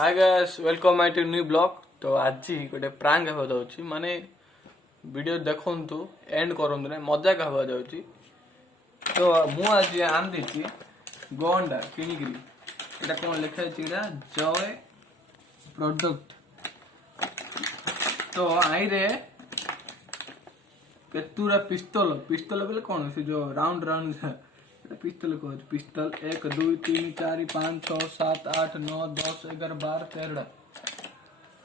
Hi guys welcome my to new blog. तो आज गोटे प्रांक हवा जाउची माने वीडियो देखंतु एंड करंतु ने मजाक हवा जाउची। तो मु आज आन देती गोंडा किनिगिरी एटा कोन लिखा है चिड़ा जय प्रोडक्ट। तो आई रे केतुरा पिस्तौल पिस्तौल बोले कौन से जो राउंड राउंड पिस्तौल को पिस्तौल 1 2 3 4 5 6 7 8 9 10 11 12 13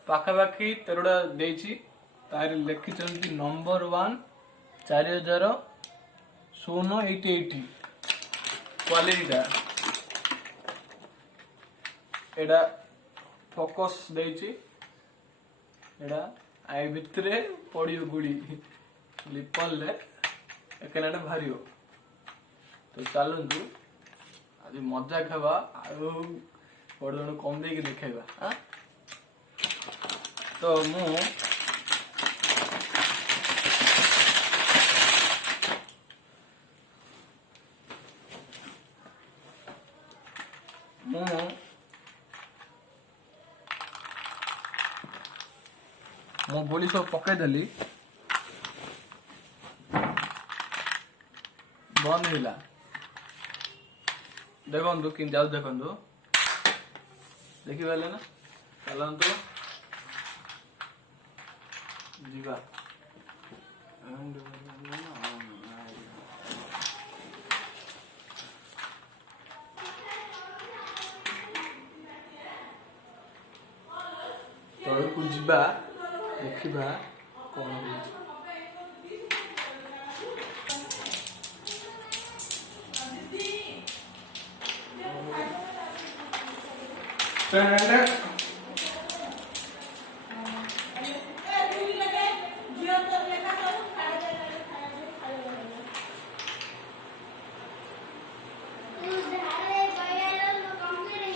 पाखापाखि 13 देछि। तार लिखिଛନ୍ତି नंबर 1 4000 सोनो 8080 क्वालिटी दा एडा फोकस देछि। एडा आई भितरे पड़ियो गुड़ी लिपल ले एकनाडा भारियो। तो चलतु आज मजा खावा आउ बड़ जन कम दे देखा। तो मु बोली सब पकईदेली बंद है देखु कि जाऊ देखु देखिए ना चलतु जीवा तल को जीवा देखा कौन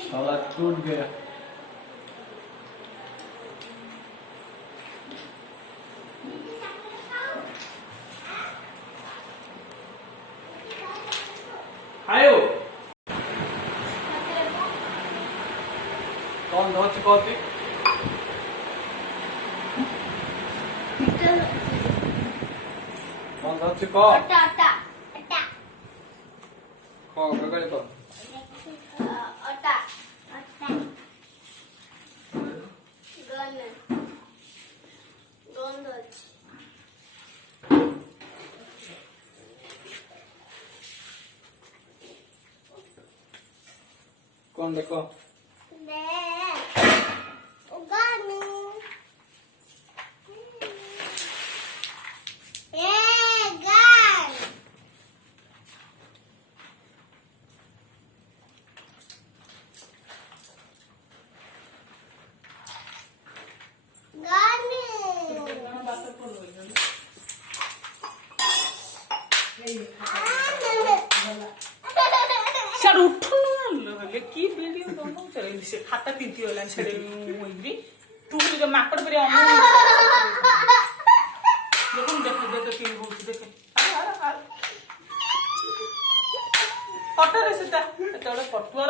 साला टूट गया। आयो कौन धोच कहती कौन धोच कह अटा अटा अटा कह गगले कह अटा अटा गन गोंदल कौन देखो ने उगानु ए गान सर उठुनु ले की वीडियो बनौ चले से खाता तिंती होला छडे मोइग्री तू जो माकड़ पर अनु देखो देखो देखो की होछ देखो अरे अरे अरे पटरे सेता एतले पटुआर